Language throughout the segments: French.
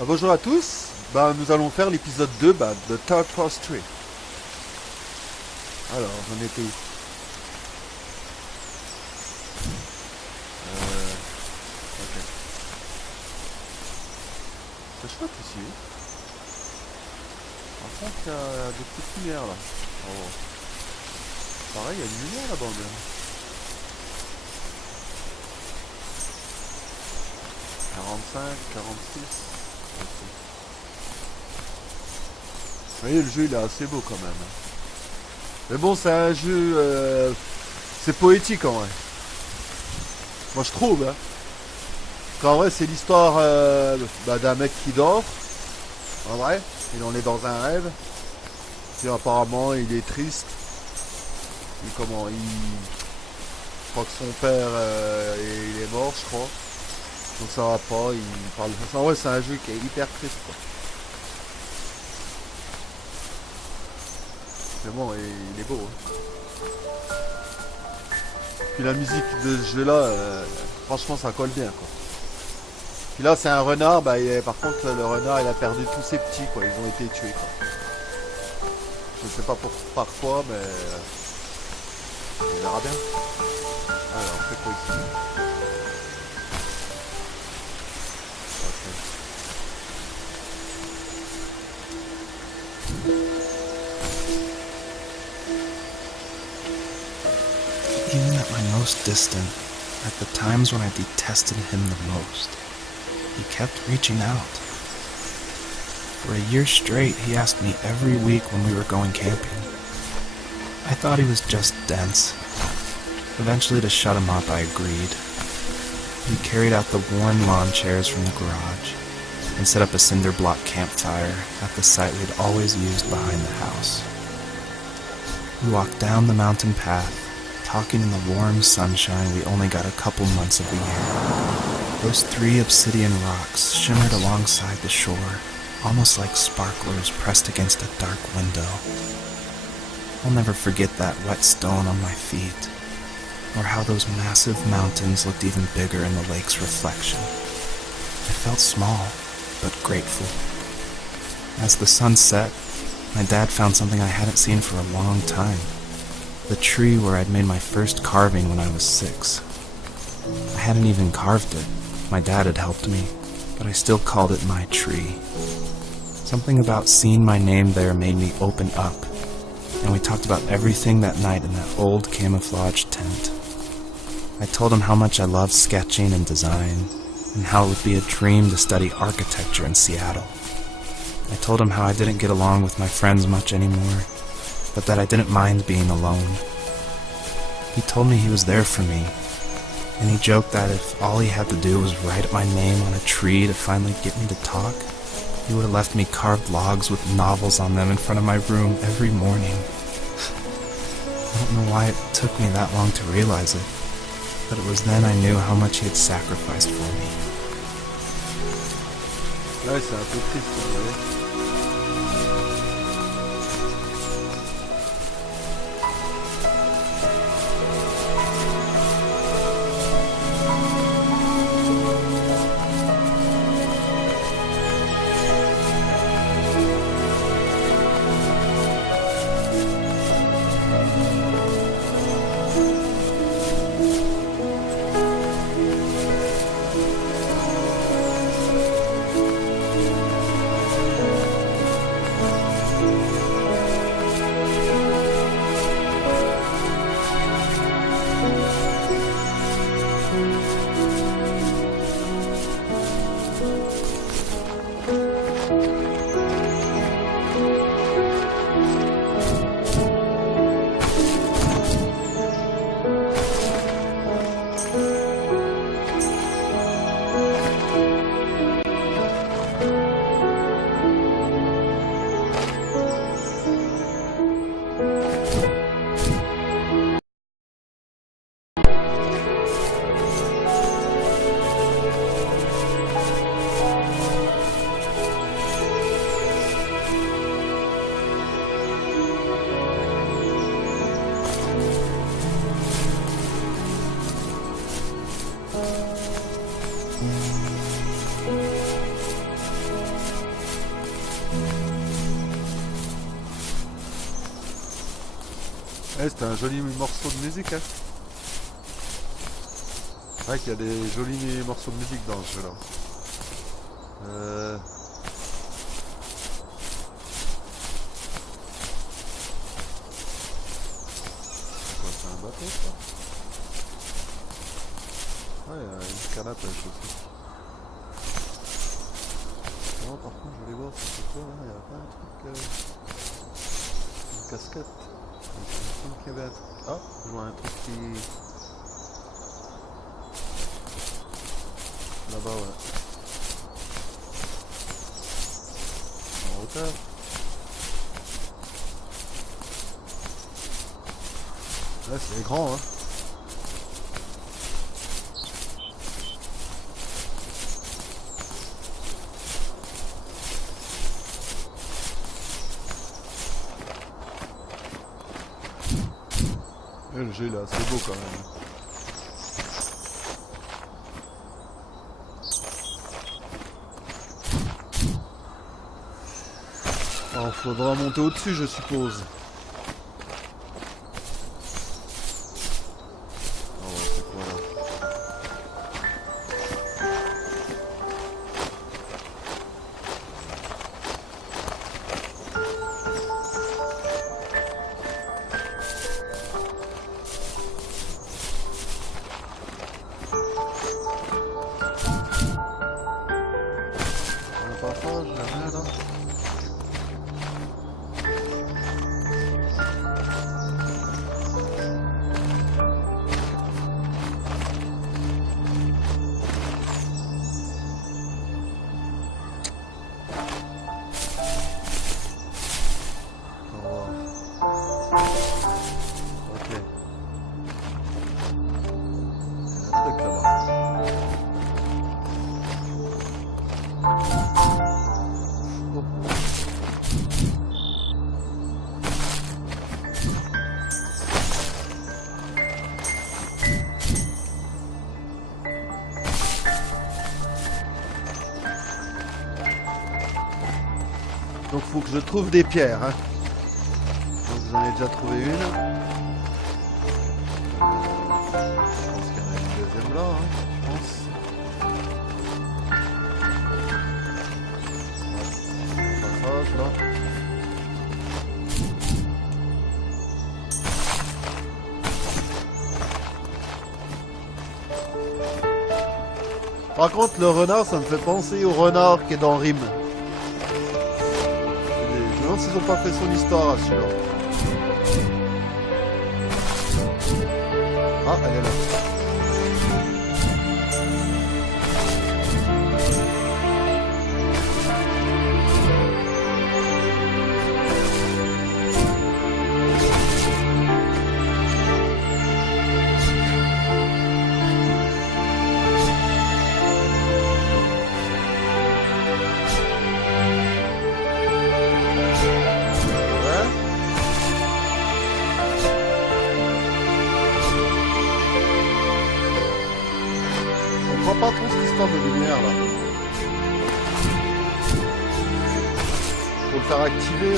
Bonjour à tous, nous allons faire l'épisode 2 de Third Force Tree. Alors, j'en étais où? Ok. C'est chouette ici. Par contre, il y a des petites lumières là. Oh. Pareil, il y a une lumière là-bas même. 45, 46. Vous voyez, le jeu il est assez beau quand même. Mais bon, c'est un jeu. C'est poétique en vrai. Moi je trouve. Hein. Qu'en vrai, c'est l'histoire d'un mec qui dort. En vrai, il en est dans un rêve. Puis apparemment, il est triste. Je crois que son père il est mort, je crois. Donc ça va pas. Il parle. Enfin, ouais, c'est un jeu qui est hyper triste. Quoi. Mais bon, il est beau. Hein. Puis la musique de ce jeu-là, franchement, ça colle bien. Quoi. Puis là, c'est un renard. Par contre, le renard, il a perdu tous ses petits. Quoi. Ils ont été tués. Quoi. Je sais pas par quoi, mais on verra bien. Alors, on fait quoi ici? Ok. Even at my most distant, at the times when I detested him the most, he kept reaching out. For a year straight, he asked me every week when we were going camping. I thought he was just dense. Eventually, to shut him up, I agreed. He carried out the worn lawn chairs from the garage and set up a cinder block campfire at the site we had always used behind the house. We walked down the mountain path, talking in the warm sunshine we only got a couple months of the year. Those 3 obsidian rocks shimmered alongside the shore, almost like sparklers pressed against a dark window. I'll never forget that wet stone on my feet, or how those massive mountains looked even bigger in the lake's reflection. I felt small, but grateful. As the sun set, my dad found something I hadn't seen for a long time. The tree where I'd made my first carving when I was 6. I hadn't even carved it. My dad had helped me, but I still called it my tree. Something about seeing my name there made me open up, and we talked about everything that night in that old camouflage tent. I told him how much I loved sketching and design, and how it would be a dream to study architecture in Seattle. I told him how I didn't get along with my friends much anymore, but that I didn't mind being alone. He told me he was there for me, and he joked that if all he had to do was write my name on a tree to finally get me to talk, he would have left me carved logs with novels on them in front of my room every morning. I don't know why it took me that long to realize it, but it was then I knew how much he had sacrificed for me. Ouais, c'est un peu triste, vous voyez. Eh, c'était un joli morceau de musique, hein. C'est vrai qu'il y a des jolis morceaux de musique dans ce jeu-là. C'est quoi, c'est un bateau, ça? Ouais, il y a une canne à pêche aussi. Non, par contre, je voulais voir c'était quoi là, il n'y a pas un truc. Une casquette. Il me semble qu'il y avait un truc. Ah, je vois un truc qui. Là-bas, ouais. En hauteur. Ouais, c'est grand, hein. Et le jeu il est assez beau quand même. Alors faudra monter au-dessus je suppose. Oh ouais, c'est quoi là? Un passage, y'a rien là? Ok. Il y a un truc là-bas. Oh. Donc faut que je trouve des pierres. Hein. Donc j'en ai déjà trouvé une. Je pense qu'il y en a une deuxième là, hein, je pense. Ouais. Passage là. Par contre le renard ça me fait penser au renard qui est dans Rime. Je me demande s'ils ont pas fait son histoire à celui-là. Ah, elle est là. Ouais. Je comprends pas trop cette histoire de lumière là. Faut le faire activer.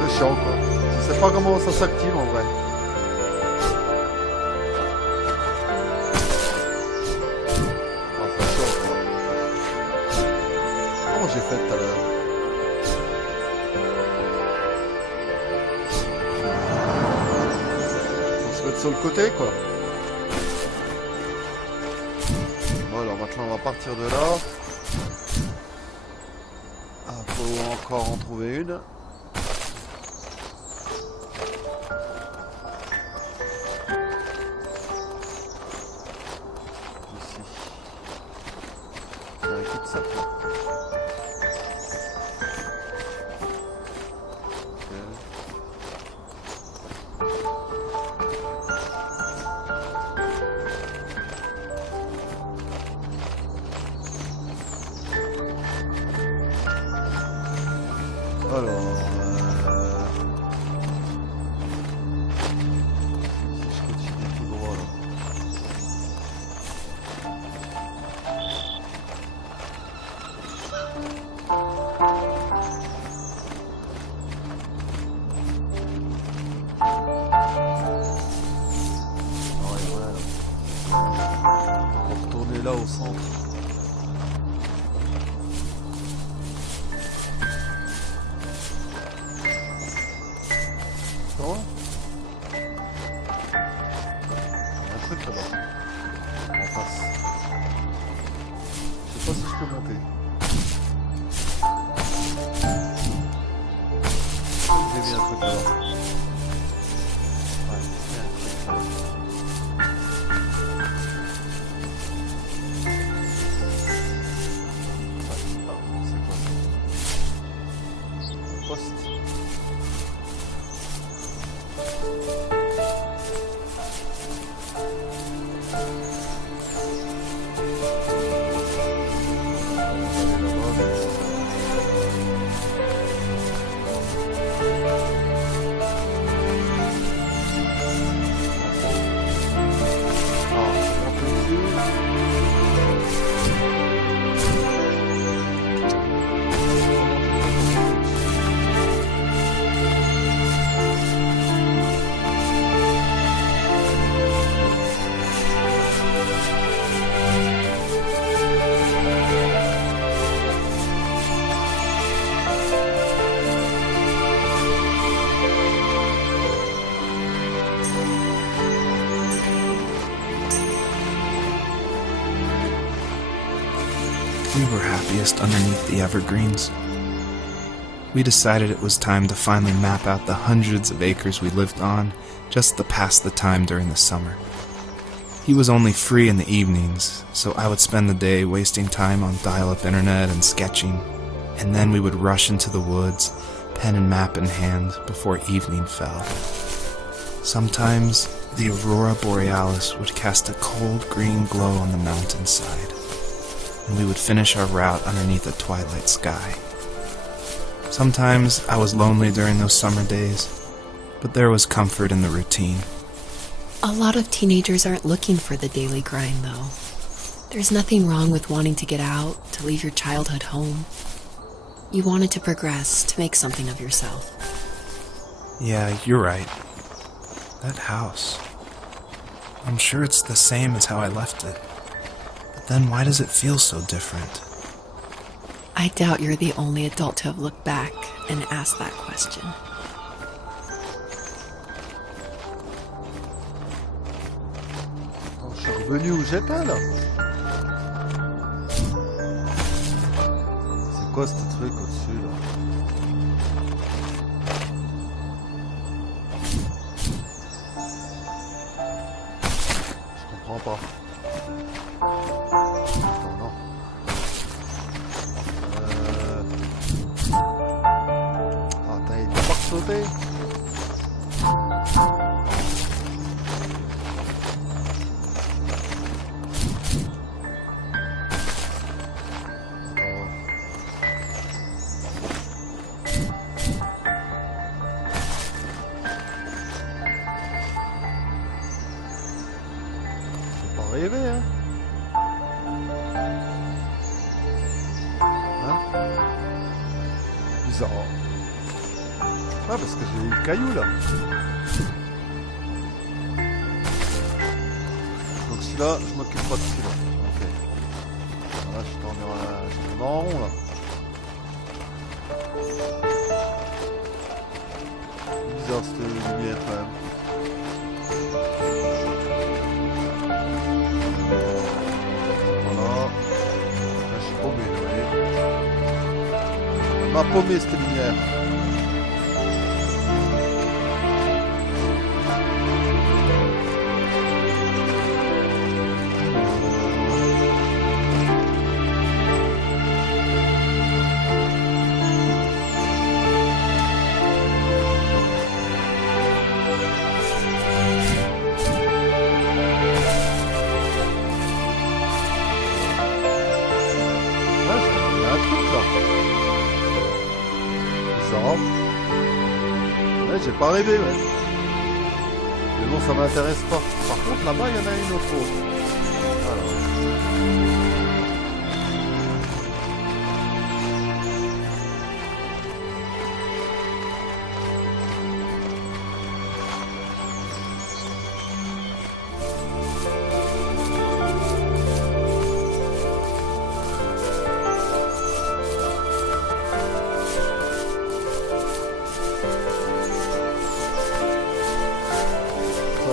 C'est chiant quoi. Je sais pas comment ça s'active en vrai. Ah, c'est chiant quoi. Comment j'ai fait tout à l'heure? Faut se mettre sur le côté quoi. Bon alors maintenant on va partir de là. Ah, faut encore en trouver une. Ici. Il y a un cul-de-sac là. Ok. Alors, poste. We were happiest underneath the evergreens. We decided it was time to finally map out the hundreds of acres we lived on just to pass the time during the summer. He was only free in the evenings, so I would spend the day wasting time on dial-up internet and sketching, and then we would rush into the woods, pen and map in hand, before evening fell. Sometimes the aurora borealis would cast a cold green glow on the mountainside, and we would finish our route underneath a twilight sky. Sometimes I was lonely during those summer days, but there was comfort in the routine. A lot of teenagers aren't looking for the daily grind, though. There's nothing wrong with wanting to get out, to leave your childhood home. You wanted to progress, to make something of yourself. Yeah, you're right. That house. I'm sure it's the same as how I left it. But then why does it feel so different? I doubt you're the only adult to have looked back and asked that question. Oh, je suis revenu où j'étais là. C'est quoi ce truc au-dessus là? Je comprends pas. Attends, non. Ah, t'as été pas sauté. Rêver, hein? Hein? Bizarre. Ah, parce que j'ai eu le caillou là. Donc celui-là, je m'occupe pas de celui-là. Ok. Là, je tourne en rond là. Bizarre cette lumière quand même. Elle m'a paumé cette lumière. Ah, il y a un truc là. Bizarre. Ouais, j'ai pas rêvé, ouais. Mais bon, ça m'intéresse pas. Par contre, là-bas, il y en a une autre. Voilà.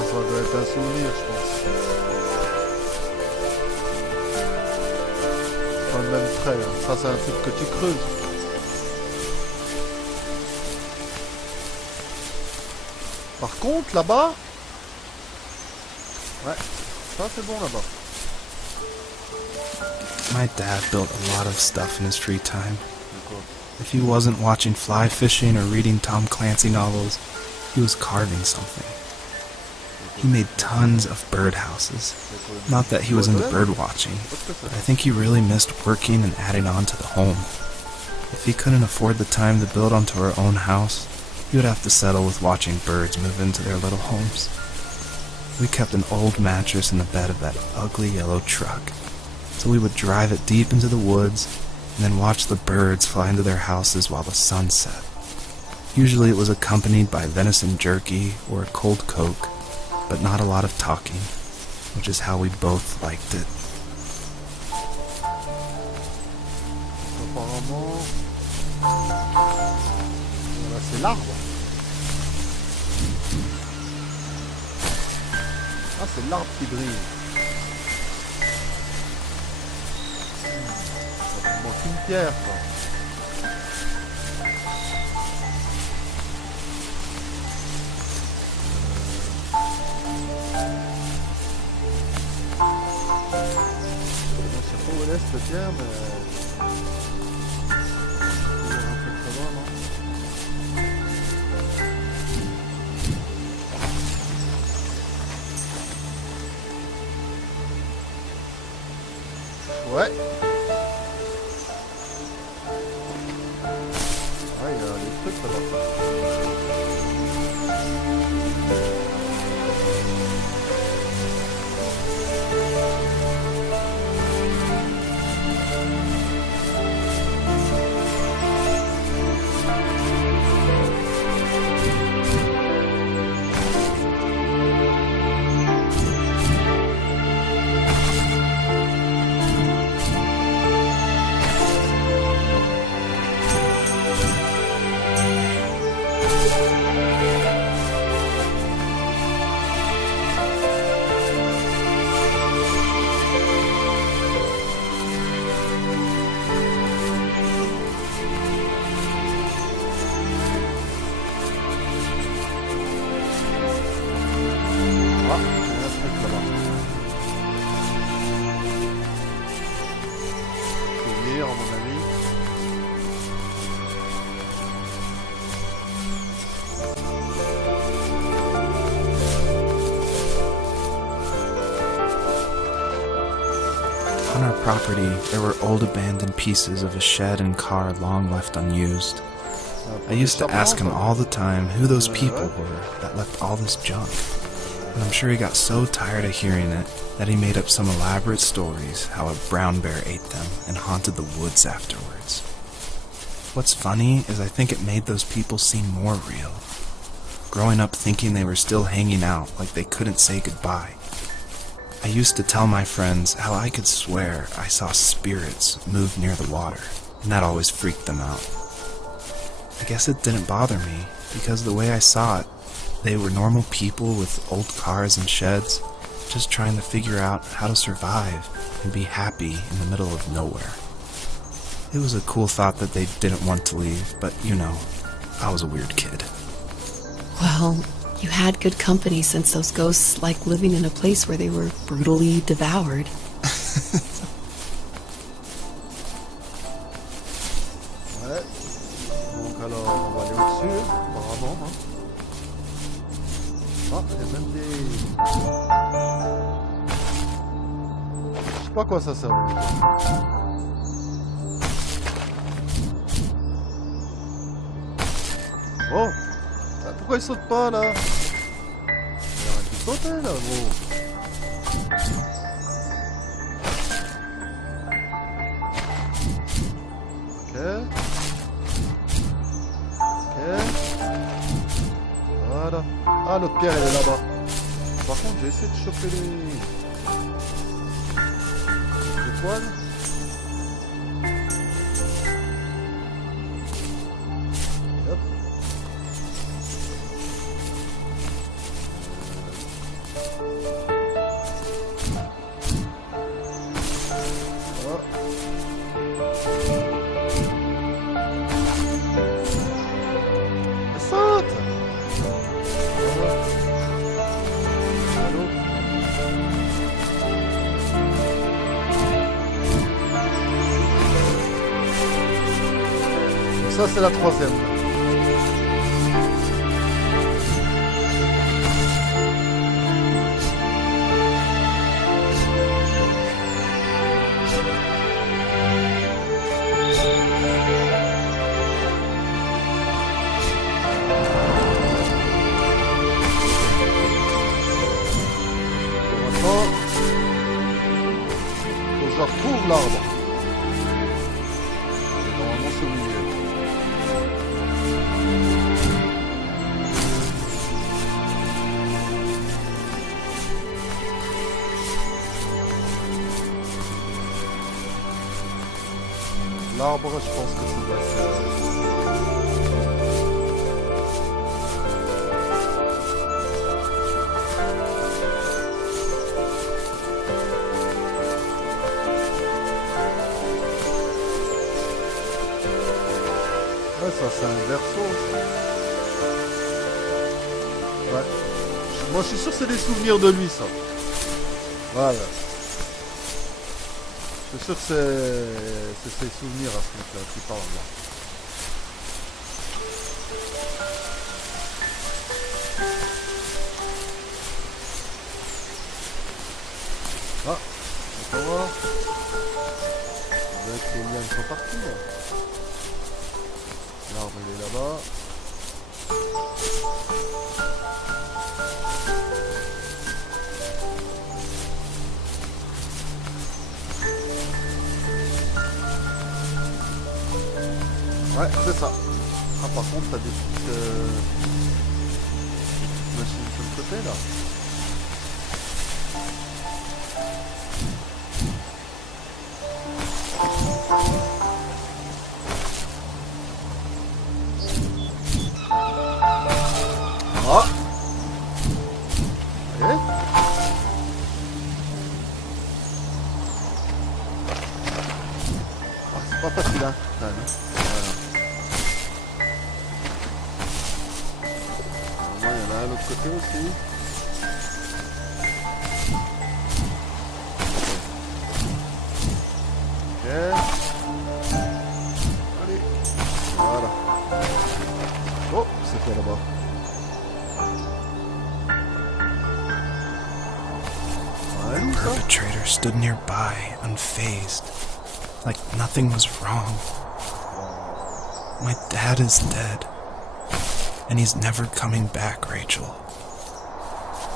Ça doit être un souvenir, je pense. C'est pas le même trait, hein. Ça c'est un truc que tu creuses. Par contre, là-bas... Ouais, ça c'est bon là-bas. My dad built a lot of stuff in his free time. If he wasn't watching fly fishing or reading Tom Clancy novels, he was carving something. He made tons of birdhouses. Not that he was into bird watching, but I think he really missed working and adding on to the home. If he couldn't afford the time to build onto our own house, he would have to settle with watching birds move into their little homes. We kept an old mattress in the bed of that ugly yellow truck, so we would drive it deep into the woods and then watch the birds fly into their houses while the sun set. Usually it was accompanied by venison jerky or a cold Coke, but not a lot of talking, which is how we both liked it. Apparemment... Voilà, c'est l'arbre. Ah, c'est l'arbre qui brille. Il manque une pierre, quoi. Je sais pas où elle est cette pierre, mais... Il y aura un peu de savoir, non? Ouais. Ouais, il y a des trucs là-bas. On our property, there were old abandoned pieces of a shed and car long left unused. I used to ask him all the time who those people were that left all this junk. And I'm sure he got so tired of hearing it that he made up some elaborate stories how a brown bear ate them and haunted the woods afterwards. What's funny is I think it made those people seem more real. Growing up thinking they were still hanging out like they couldn't say goodbye. I used to tell my friends how I could swear I saw spirits move near the water, and that always freaked them out. I guess it didn't bother me, because the way I saw it, they were normal people with old cars and sheds, just trying to figure out how to survive and be happy in the middle of nowhere. It was a cool thought that they didn't want to leave, but you know, I was a weird kid. Well, you had good company since those ghosts like living in a place where they were brutally devoured. Ouais. Donc alors, on va aller au-dessus, apparemment. Hein. Ah, il y a même des... Je sais pas à quoi ça sert. Oh, pourquoi il saute pas là? Il aurait pu sauter là, gros. Ok. Ok. Voilà. Ah, l'autre pierre elle est là-bas. Par contre, je vais essayer de choper les étoiles. Hop. ça c'est la troisième. Maintenant, faut que je retrouve l'arbre. Et normalement c'est au milieu. L'arbre, je pense que ça doit être... Ouais, ça c'est un verso. Ouais. Moi je suis sûr que c'est des souvenirs de lui ça. Voilà. Je suis sûr que c'est ses souvenirs à ce mec-là qui parle là. Ah, on peut voir. Avec les liens sont partis là. L'arbre il est là-bas. Ouais, c'est ça. Ah, par contre, t'as des petites machines sur le côté là. Ah! Allez. Ah, c'est pas facile, hein. Voilà. Il y en a à l'autre côté aussi. Ok. Allez. Voilà. Oh, c'est fait là-bas. The perpetrator stood nearby, unfazed, like nothing was wrong. My dad is dead, and he's never coming back, Rachel.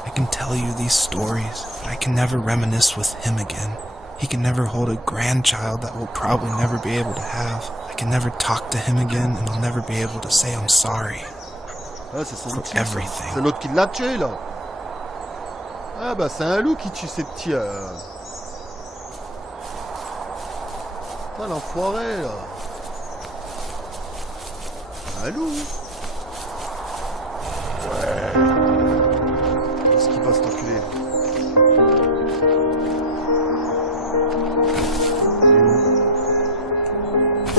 I can tell you these stories, but I can never reminisce with him again. He can never hold a grandchild that we'll probably never be able to have. I can never talk to him again, and I'll never be able to say I'm sorry. Ah, c'est son For petit, everything. c'est l'autre qui l'a tué là. Ah bah c'est un loup qui tue ses petits... Putain l'enfoiré là. Un loup. Ouais. Qu'est-ce qu'il va cet enculé?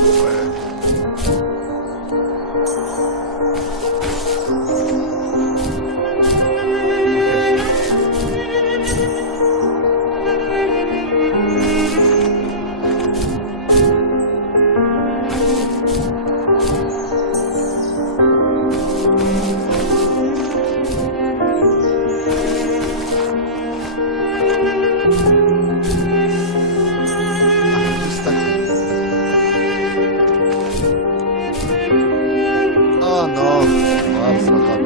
Ouais. Oh non, ah, c'est pas grave.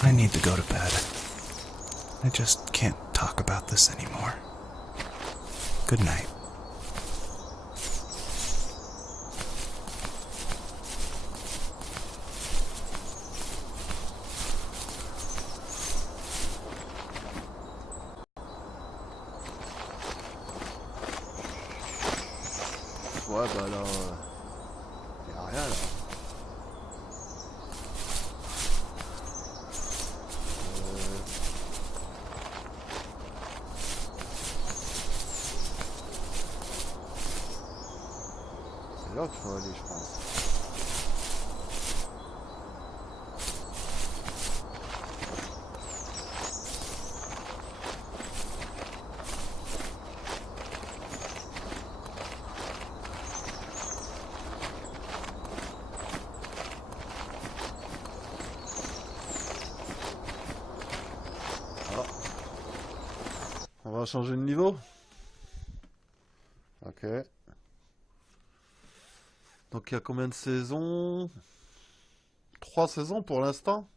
I need to go to bed. I just can't talk about this anymore. Good night. Ouais, bah alors. Y'a rien là. C'est là qu'il faut aller, je pense. On va changer de niveau. Ok. Donc il y a combien de saisons? 3 saisons pour l'instant.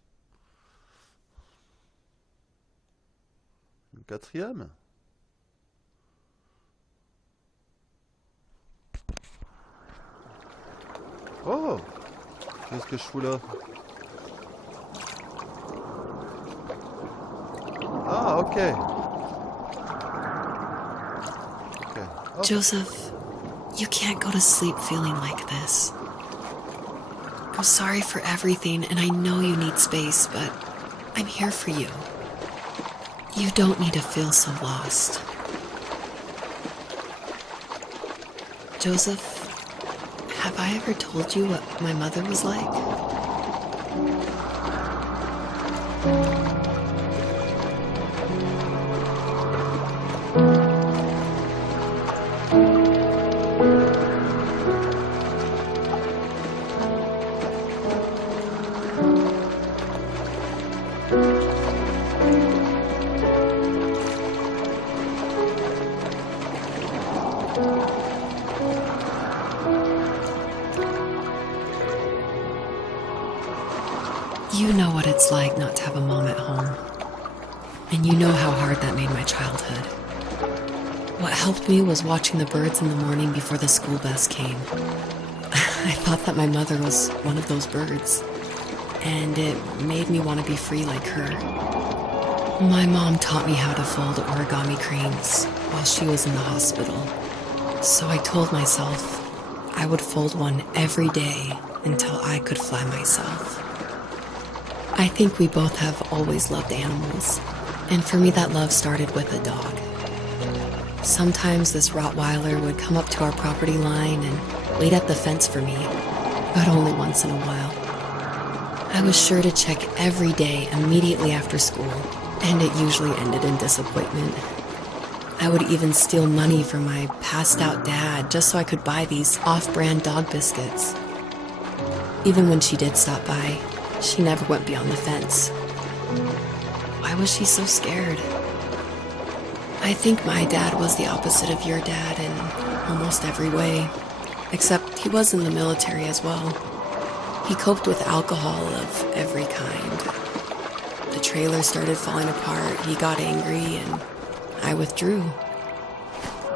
Une quatrième. Oh! Qu'est-ce que je fous là? Ah, ok. Joseph, you can't go to sleep feeling like this. I'm sorry for everything, and I know you need space, but I'm here for you. You don't need to feel so lost. Joseph, have I ever told you what my mother was like? You know what it's like not to have a mom at home. And you know how hard that made my childhood. What helped me was watching the birds in the morning before the school bus came. I thought that my mother was one of those birds, and it made me want to be free like her. My mom taught me how to fold origami cranes while she was in the hospital. So I told myself I would fold one every day until I could fly myself. I think we both have always loved animals, and for me that love started with a dog. Sometimes this Rottweiler would come up to our property line and wait at the fence for me, but only once in a while. I was sure to check every day immediately after school, and it usually ended in disappointment. I would even steal money from my passed-out dad just so I could buy these off-brand dog biscuits. Even when she did stop by, she never went beyond the fence. Why was she so scared? I think my dad was the opposite of your dad in almost every way. except he was in the military as well. He coped with alcohol of every kind. The trailer started falling apart, he got angry, and I withdrew.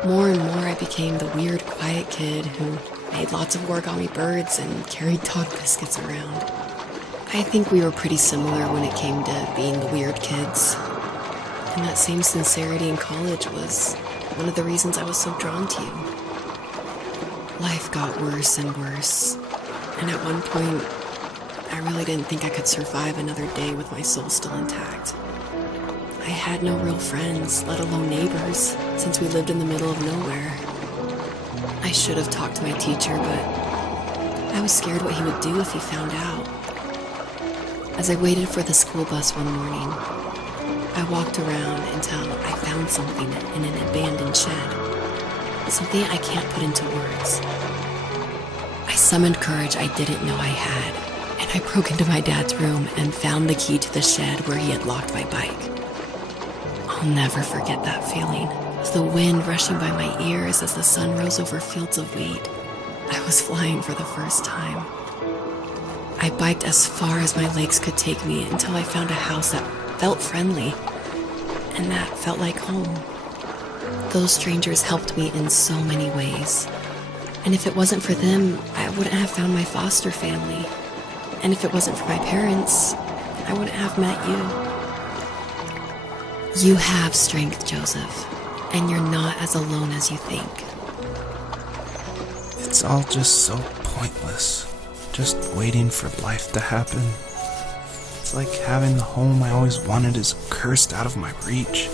More and more I became the weird, quiet kid who made lots of origami birds and carried dog biscuits around. I think we were pretty similar when it came to being the weird kids. And that same sincerity in college was one of the reasons I was so drawn to you. Life got worse and worse, and at one point, I really didn't think I could survive another day with my soul still intact. I had no real friends, let alone neighbors, since we lived in the middle of nowhere. I should have talked to my teacher, but I was scared what he would do if he found out. As I waited for the school bus one morning, I walked around until I found something in an abandoned shed. Something I can't put into words. I summoned courage I didn't know I had, and I broke into my dad's room and found the key to the shed where he had locked my bike. I'll never forget that feeling, of the wind rushing by my ears as the sun rose over fields of wheat. I was flying for the first time. I biked as far as my legs could take me until I found a house that felt friendly, and that felt like home. Those strangers helped me in so many ways. And if it wasn't for them, I wouldn't have found my foster family. And if it wasn't for my parents, I wouldn't have met you. You have strength, Joseph, and you're not as alone as you think. It's all just so pointless. Just waiting for life to happen. It's like having the home I always wanted is cursed out of my reach.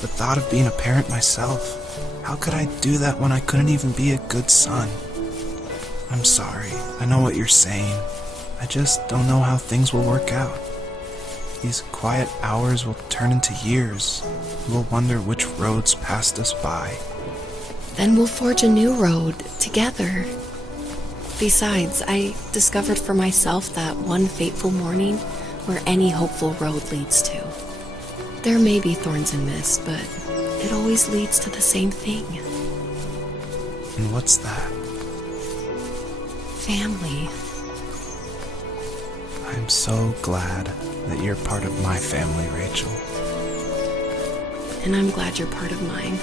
The thought of being a parent myself. How could I do that when I couldn't even be a good son? I'm sorry. I know what you're saying. I just don't know how things will work out. These quiet hours will turn into years. We'll wonder which roads passed us by. Then we'll forge a new road together. Besides, I discovered for myself that one fateful morning where any hopeful road leads to. There may be thorns and mist, but it always leads to the same thing. And what's that? Family. I'm so glad that you're part of my family, Rachel. And I'm glad you're part of mine.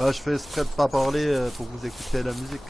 Ouais, je fais exprès de pas parler pour que vous écoutiez la musique.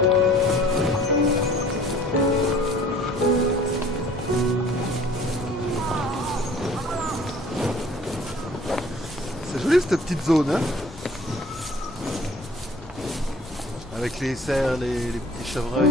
C'est joli cette petite zone, hein. Avec les cerfs, les petits chevreuils.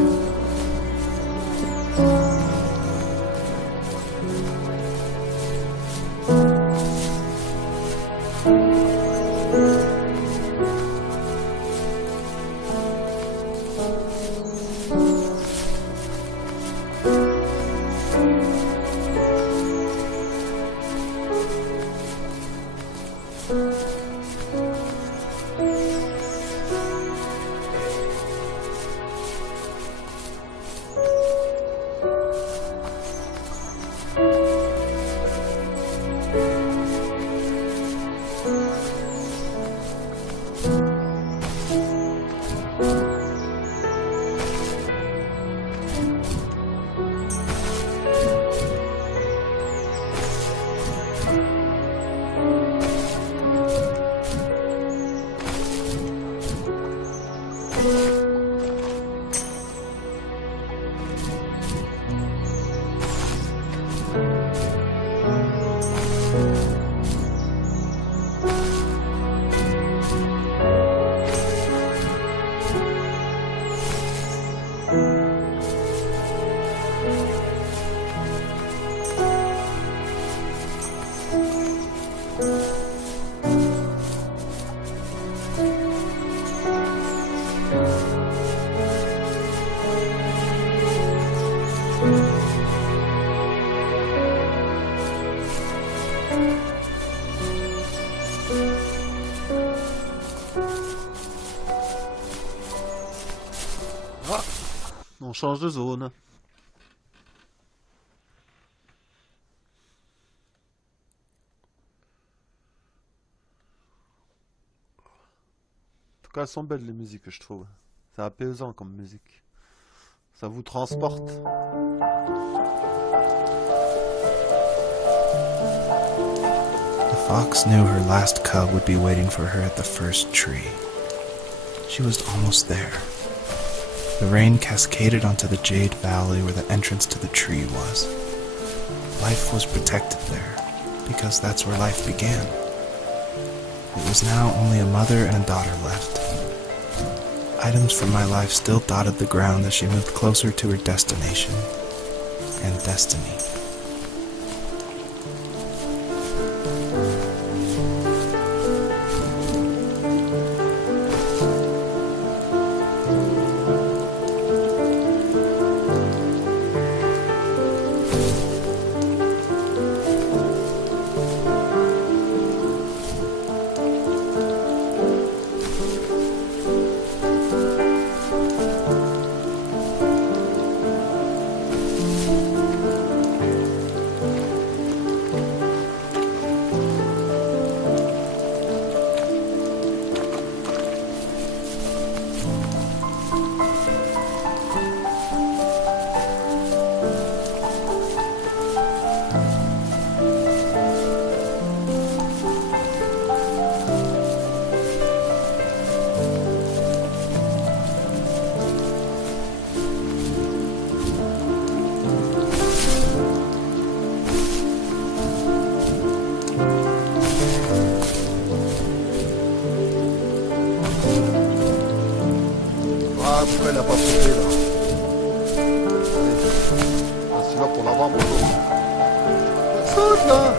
Ah, on change de zone. En tout cas, elles sont belles les musiques, je trouve. C'est apaisant comme musique. Ça vous transporte. The fox knew her last cub would be waiting for her at the first tree. She was almost there. The rain cascaded onto the jade valley where the entrance to the tree was. Life was protected there, because that's where life began. It was now only a mother and a daughter left. Items from my life still dotted the ground as she moved closer to her destination and destiny. Ah, pourquoi elle a pas sauté là? Ah, celui-là pour l'avoir, mon tour. Saute là!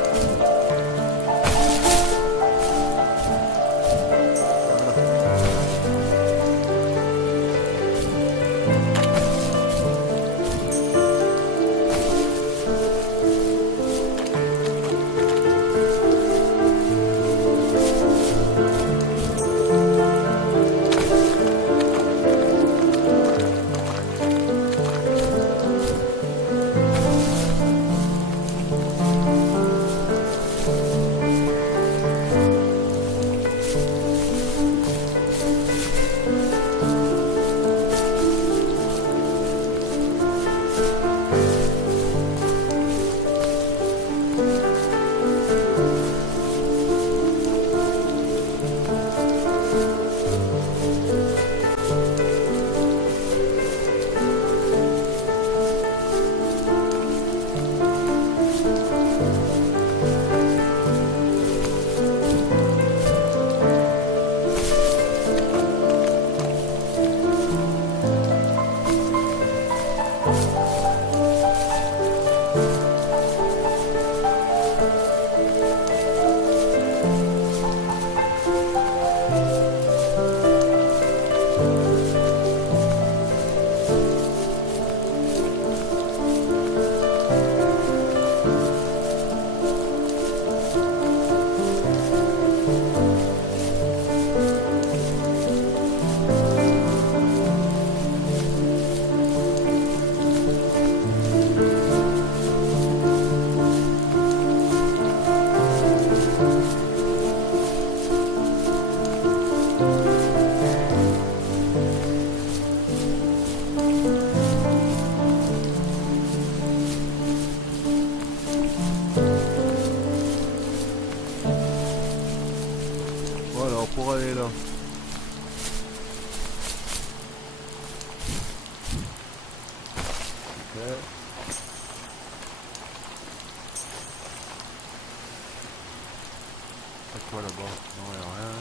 C'est quoi là-bas? Non, y'a rien.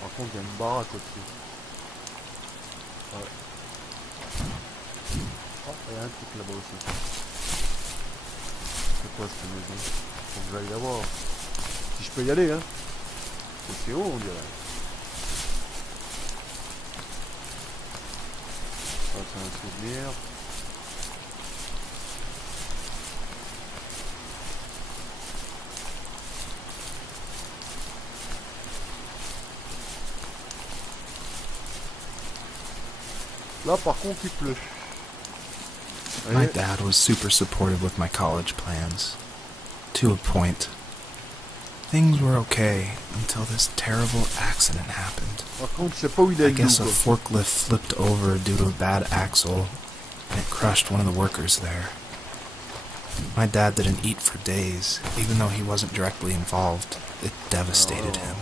Par contre, il y a une baraque au-dessus. Ouais. Oh, il y a un truc là-bas aussi. C'est quoi cette maison? Faut que j'aille la voir. Si je peux y aller, hein. C'est haut, on dirait. Ça, c'est un souvenir. Là, par contre, il pleut. My dad was super supportive with my college plans. To a point. Things were okay until this terrible accident happened. Par contre, je sais pas où il est I le guess loup, a quoi. forklift flipped over due to a bad axle, and it crushed one of the workers there. My dad didn't eat for days, even though he wasn't directly involved. It devastated him.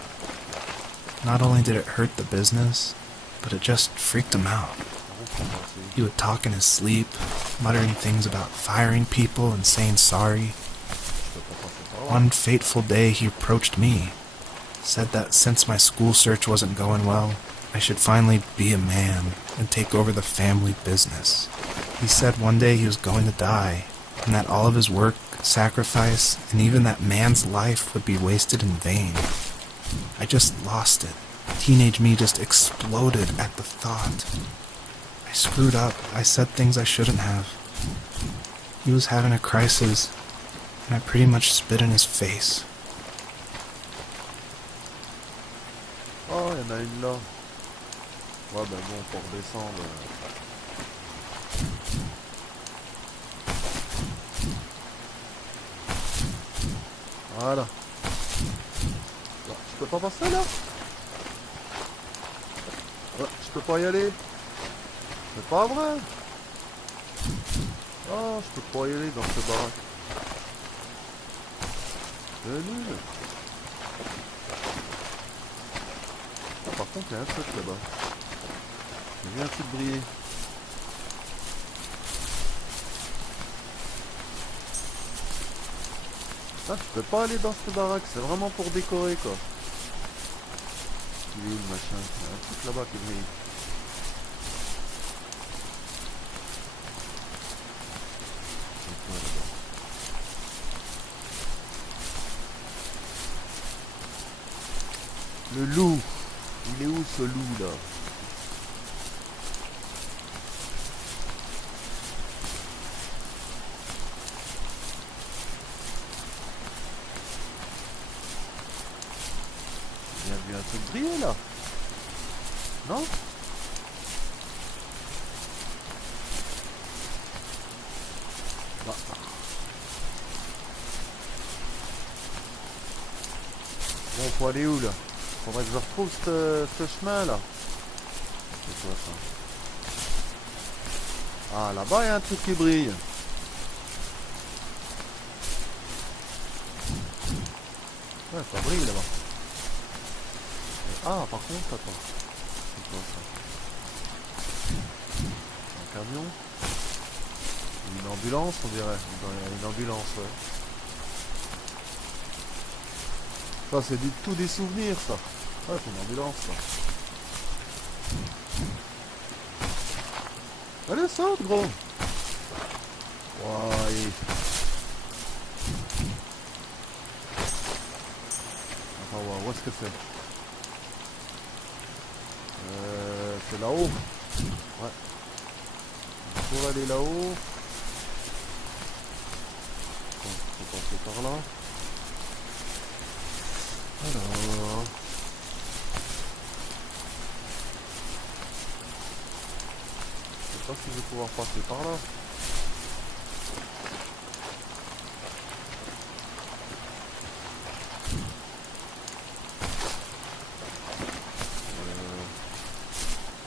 Not only did it hurt the business, but it just freaked him out. He would talk in his sleep, muttering things about firing people and saying sorry. One fateful day he approached me, said that since my school search wasn't going well, I should finally be a man and take over the family business. He said one day he was going to die, and that all of his work, sacrifice, and even that man's life would be wasted in vain. I just lost it. Teenage me just exploded at the thought. I screwed up. I said things I shouldn't have. He was having a crisis, and I pretty much spit in his face. Oh, il y en a une là. Ouais, ben bon, pour redescendre. Voilà. Bon, je peux pas passer là? Ouais, je peux pas y aller. C'est pas vrai. Oh, je peux pas y aller dans ce baraque. C'est nul. Par contre, il y a un truc là-bas. J'ai vu un truc briller. Ah, je peux pas aller dans cette baraque, c'est vraiment pour décorer quoi. Il est où le machin? Il y a un truc là-bas qui brille. C'est quoi là-bas? Le loup. Il est où ce loup là? J'ai bien vu un truc briller là. Non? Bah. Bon, faut aller où là? Faudrait que je retrouve ce chemin là. C'est quoi ça? Ah, là-bas il y a un truc qui brille. Ouais, ça brille là-bas. Ah, par contre, attends. C'est quoi ça? Un camion? Une ambulance, on dirait. Une ambulance, ouais. Ça, c'est tout des souvenirs, ça. Ouais, c'est une ambulance, ça. Allez, saute, gros. Ouais. Attends, voir, où est-ce que c'est? C'est là-haut. Ouais. Pour aller là-haut. Faut passer par là. Alors. Je sais pas si je vais pouvoir passer par là.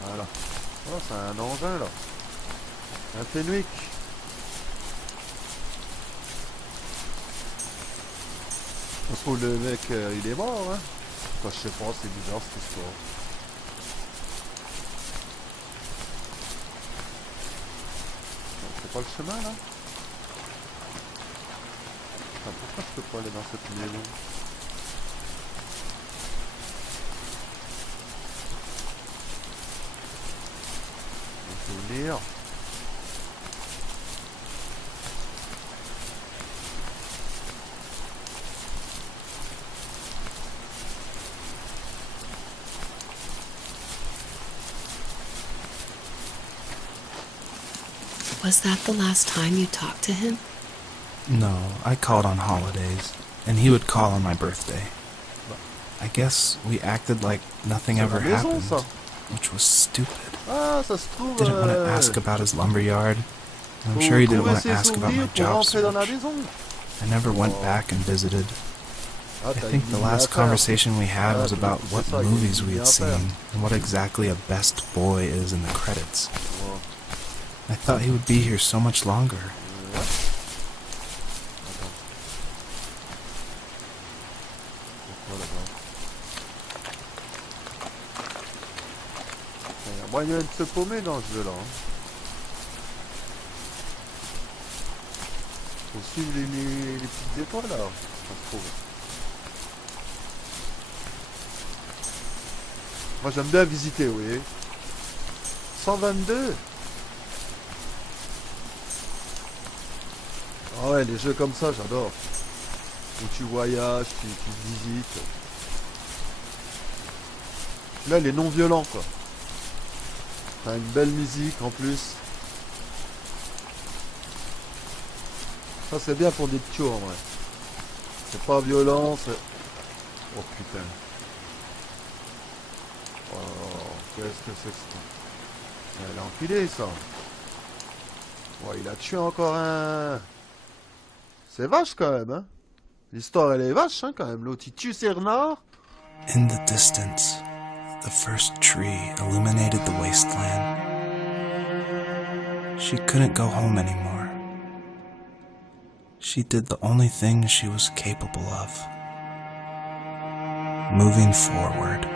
Voilà. Oh, c'est un engin là. Un Fenwick. Ça se trouve le mec il est mort hein. Enfin, je sais pas, c'est bizarre cette histoire. pas le chemin là? Putain, pourquoi je peux pas aller dans cette maison? Il faut lire. Was that the last time you talked to him? No, I called on holidays, and he would call on my birthday. I guess we acted like nothing C'est ever la maison, happened, ça. which was stupid. Ah, ça se trouve. Didn't want to ask about his lumberyard. I'm faut sure he didn't trouver want to ses ask about my souvenirs pour job rentrer dans la search. maison. I never went Oh. back and visited. Ah, I t'as think une the ligne à last faire. conversation we had Ah, was tu about veux what pousser ça, il y a une movies we ligne had à faire. seen and what exactly a best boy is in the credits. Oh. I thought he would be here so much longer. Ouais. Attends. C'est quoi là-bas? Il y a moyen de se paumer dans ce jeu là. Faut suivre les petites étoiles là. Ça se trouve. Moi j'aime bien visiter, vous voyez. 122. Ah ouais, les jeux comme ça, j'adore. Où tu voyages, tu visites. Là, il est non violent, quoi. T'as une belle musique en plus. Ça, c'est bien pour des petits en vrai. C'est pas violent, c'est... Oh putain. Oh, qu'est-ce que c'est que ça? Elle a enfilé, ça. Oh, il a tué encore un... C'est vache quand même, hein. L'histoire, elle est vache, hein, quand même. L'autre, il tue ses renards. In the distance, the first tree illuminated the wasteland. She couldn't go home anymore. She did the only thing she was capable of. Moving forward.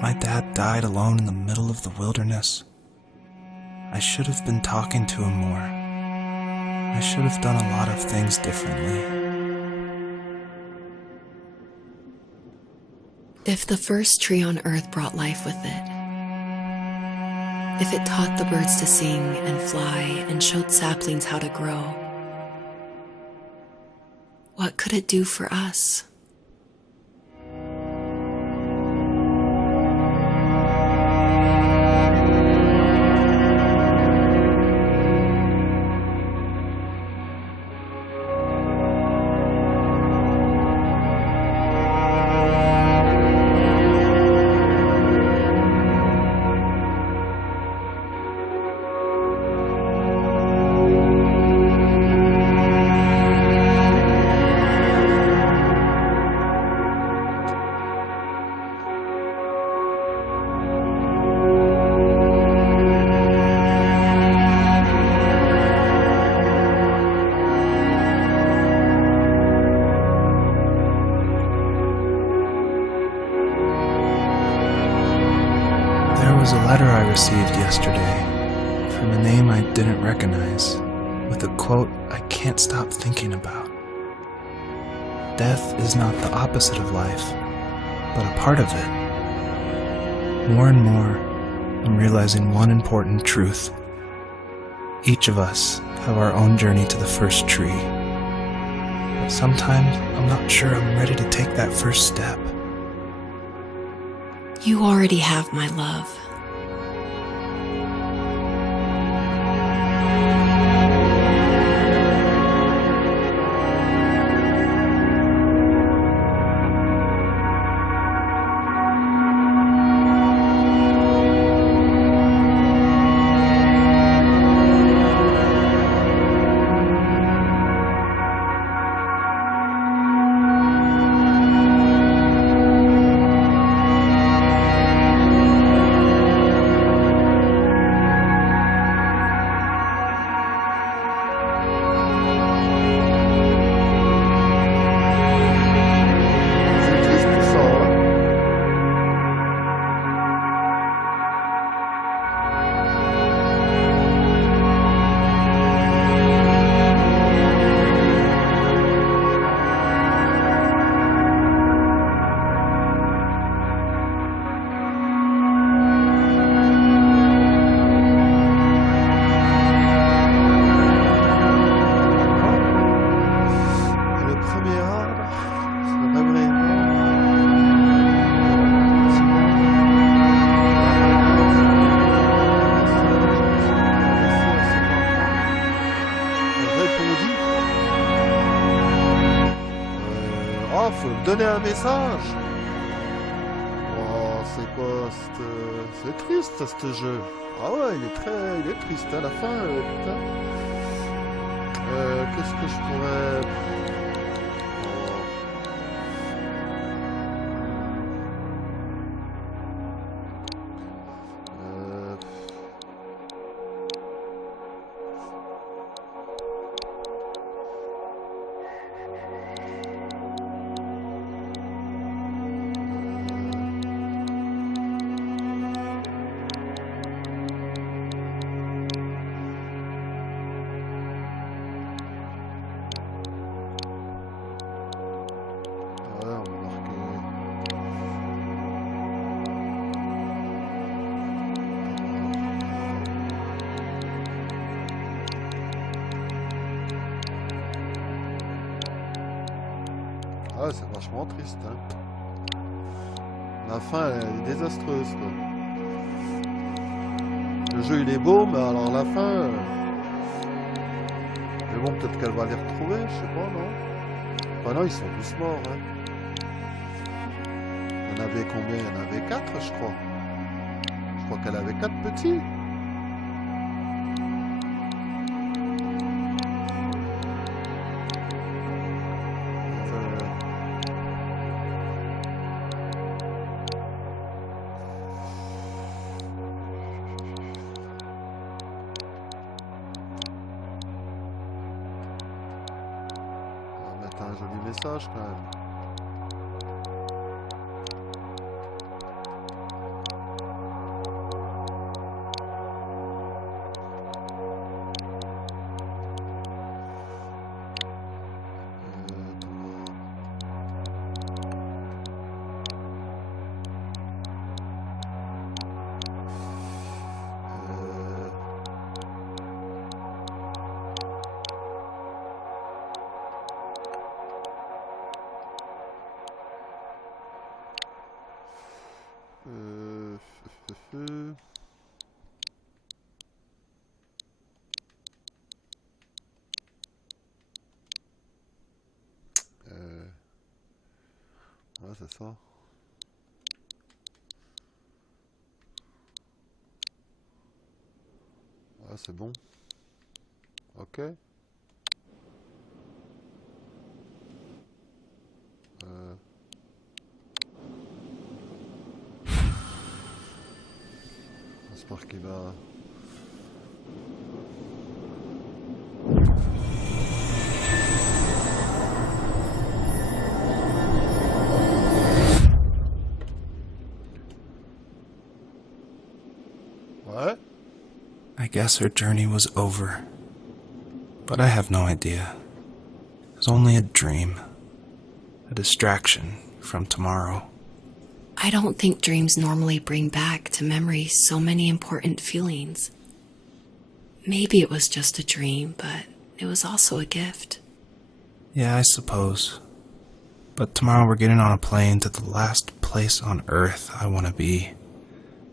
My dad died alone in the middle of the wilderness. I should have been talking to him more. I should have done a lot of things differently. If the first tree on earth brought life with it, if it taught the birds to sing and fly and showed saplings how to grow, what could it do for us? There was a letter I received yesterday from a name I didn't recognize, with a quote I can't stop thinking about. Death is not the opposite of life, but a part of it. More and more, I'm realizing one important truth. Each of us have our own journey to the first tree. But sometimes I'm not sure I'm ready to take that first step. You already have my love. Oh, faut me donner un message. Oh, c'est quoi c'est triste ce jeu. Ah ouais, il est triste à la fin, putain. Qu'est-ce que je pourrais... Euh, ouais, on va marquer... Ah, ouais, c'est vachement triste, hein. La fin, elle est désastreuse, quoi. Le jeu, il est beau, mais alors la fin... Mais bon, peut-être qu'elle va les retrouver, je sais pas, non? Enfin non, ils sont tous morts, hein. Il y en avait combien? Il y en avait 4, je crois. Je crois qu'elle avait 4 petits. On va mettre un joli message quand même. Euh, euh, euh, ouais, c'est ça. Ouais, c'est bon. Ok. J'espère qu'il va... Ouais. I guess her journey was over. But I have no idea. It was only a dream. A distraction from tomorrow. I don't think dreams normally bring back to memory so many important feelings. Maybe it was just a dream, but it was also a gift. Yeah, I suppose. But tomorrow we're getting on a plane to the last place on Earth I want to be.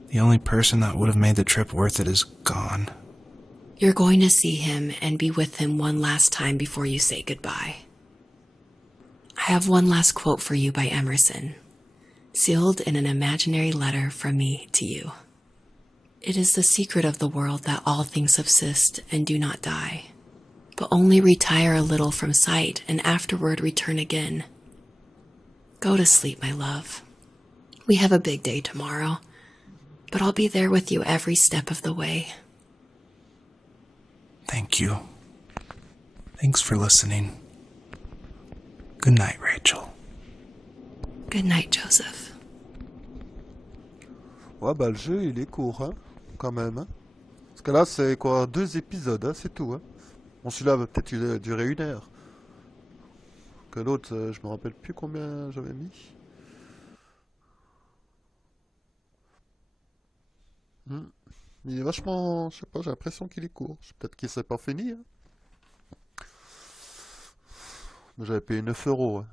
The only person that would have made the trip worth it is gone. You're going to see him and be with him one last time before you say goodbye. I have one last quote for you by Emerson, sealed in an imaginary letter from me to you. It is the secret of the world that all things subsist and do not die, but only retire a little from sight and afterward return again. Go to sleep, my love. We have a big day tomorrow, but I'll be there with you every step of the way. Thank you. Thanks for listening. Good night, Rachel. Good night, Joseph. Ouais, bah le jeu, il est court, hein, quand même, hein. Parce que là, c'est quoi, 2 épisodes, hein, c'est tout, hein. Bon, celui-là va peut-être durer 1 heure. Que l'autre, je me rappelle plus combien j'avais mis. Hmm. Il est vachement, je sais pas, j'ai l'impression qu'il est court. Peut-être qu'il s'est pas fini, hein. Mais j'avais payé 9 €, hein.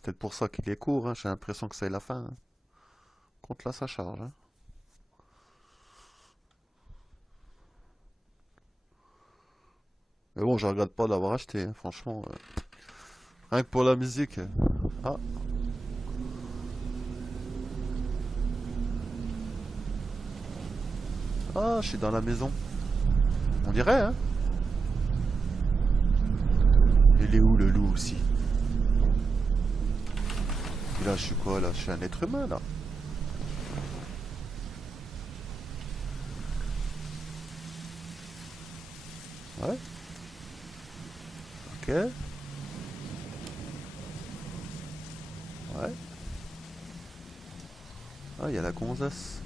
Peut-être pour ça qu'il est court, hein. J'ai l'impression que c'est la fin, hein. Compte là, ça charge, hein. Mais bon, je regrette pas d'avoir acheté, hein, franchement. Rien que pour la musique. Ah, ah, je suis dans la maison. On dirait, hein? Il est où le loup aussi? Et là, je suis quoi là? Je suis un être humain là. Ouais. Ok. Ouais. Ah, il y a la gonzesse.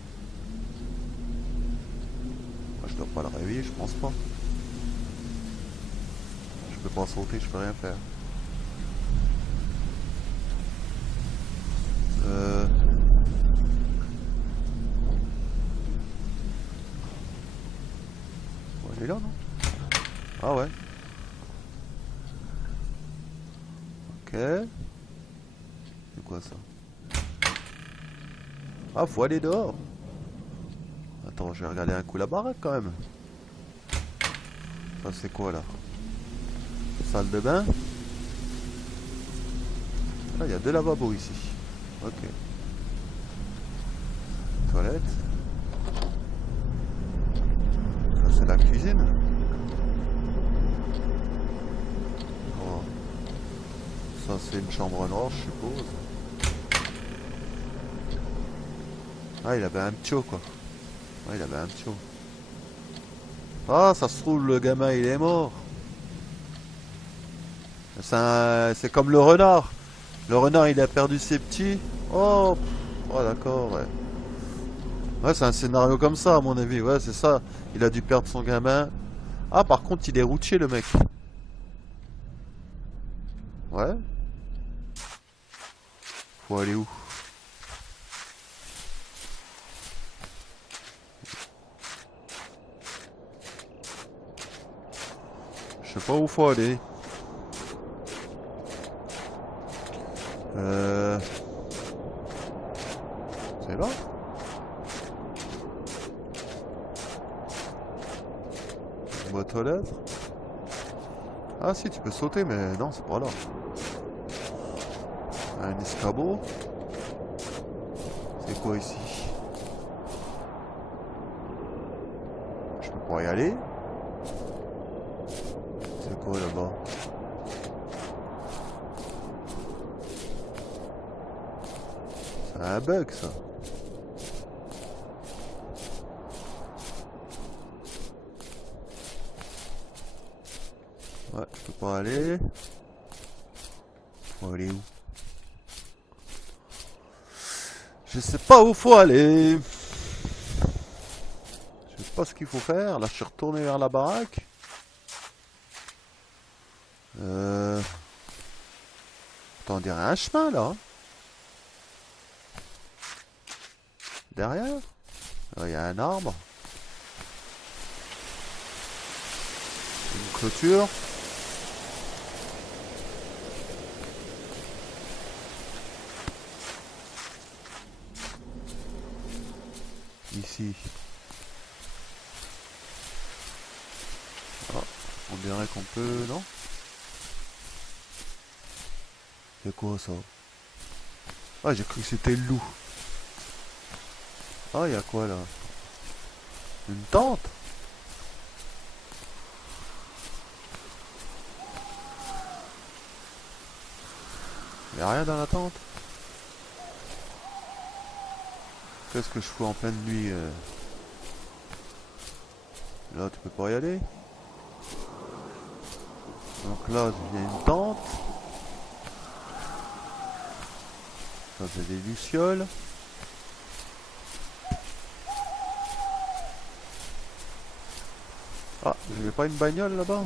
Moi, je dois pas la réveiller, je pense pas. Je peux pas sauter, je peux rien faire. Euh... Bon, elle est là, non? Ah ouais. Ok. C'est quoi ça? Ah, faut aller dehors. Attends, je vais regarder un coup la baraque quand même. Ça c'est quoi là? Salle de bain? Ah, il y a deux lavabos ici. Ok. Toilette. Ça c'est la cuisine. Oh. Ça c'est une chambre noire, je suppose. Ah, il avait un ptio quoi. Ouais, il avait un ptio. Ah, ça se trouve, le gamin il est mort. C'est comme le renard. Le renard il a perdu ses petits. Oh, oh d'accord, ouais. Ouais, c'est un scénario comme ça, à mon avis. Ouais, c'est ça. Il a dû perdre son gamin. Ah, par contre, il est routier, le mec. Ouais. Faut aller où? Je sais pas où faut aller. Euh... C'est là? Boîte aux lettres? Ah si, tu peux sauter, mais non, c'est pas là. Un escabeau? C'est quoi ici? Je peux pas y aller? C'est quoi là-bas? C'est un bug ça. Ouais, je peux pas aller. Faut aller où? Je sais pas où faut aller. Je sais pas ce qu'il faut faire. Là, je suis retourné vers la baraque. Attends, on dirait un chemin là. Hein. Derrière. Il y a un arbre. Une clôture. Ici. Ah, on dirait qu'on peut, non? C'est quoi ça? Ah, j'ai cru que c'était le loup. Ah, il y a quoi là? Une tente? Il n'y a rien dans la tente? Qu'est-ce que je fous en pleine nuit Là, tu peux pas y aller. Donc là, il y a une tente. Ça, c'est des lucioles. Ah, il n'y avait pas une bagnole là-bas?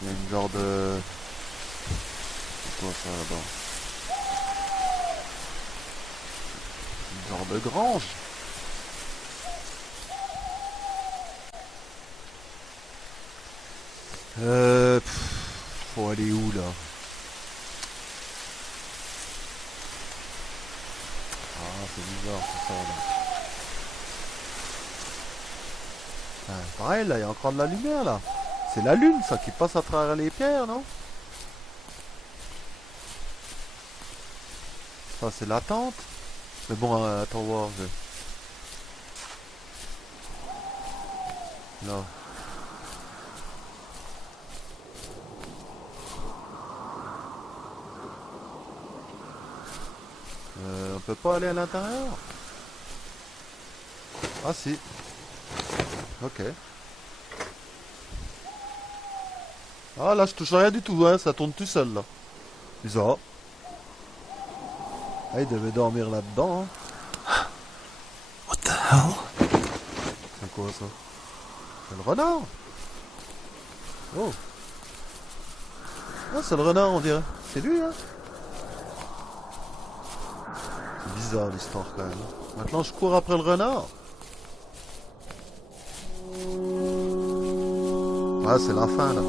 Il y a une genre de... C'est quoi ça là-bas? Une genre de grange? Faut aller où là? Ah, c'est bizarre tout ça là. Pareil, là, il y a encore de la lumière, là. C'est la lune, ça, qui passe à travers les pierres, non? Ça, c'est la tente. Mais bon, attends voir. Là. On peut pas aller à l'intérieur? Ah si. Ok. Ah là, je touche rien du tout, hein. Ça tourne tout seul, là. Bizarre. Ah, il devait dormir là-dedans, hein. What the hell? C'est quoi ça? C'est le renard. Oh. Ah, c'est le renard, on dirait. C'est lui, hein. C'est bizarre l'histoire quand même. Maintenant, je cours après le renard. Ah, c'est la fin là.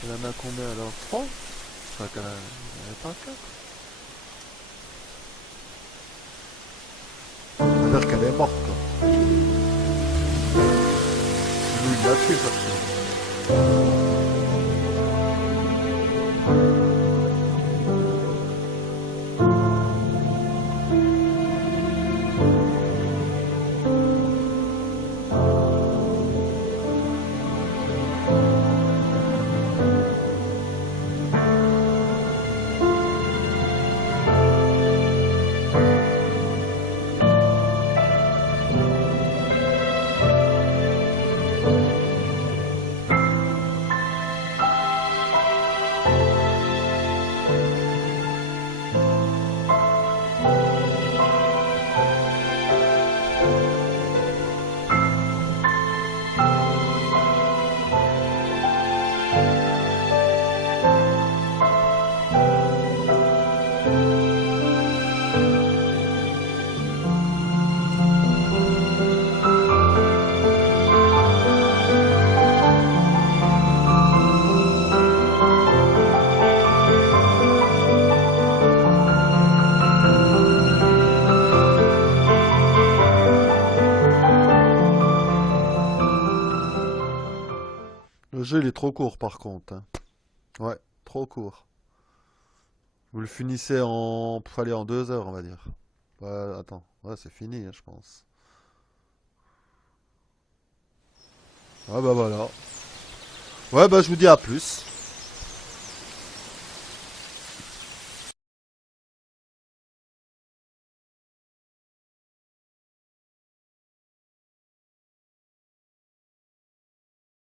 Il y en a combien alors? 3? Je crois qu'il n'y en avait pas 4. Ça veut dire qu'elle est morte quoi. batterie perso. Le jeu il est trop court par contre, hein. Ouais, trop court. Vous le finissez en... Allez, en 2 heures on va dire. Ouais, attends, ouais c'est fini hein, je pense. Ah bah voilà. Ouais bah je vous dis à plus.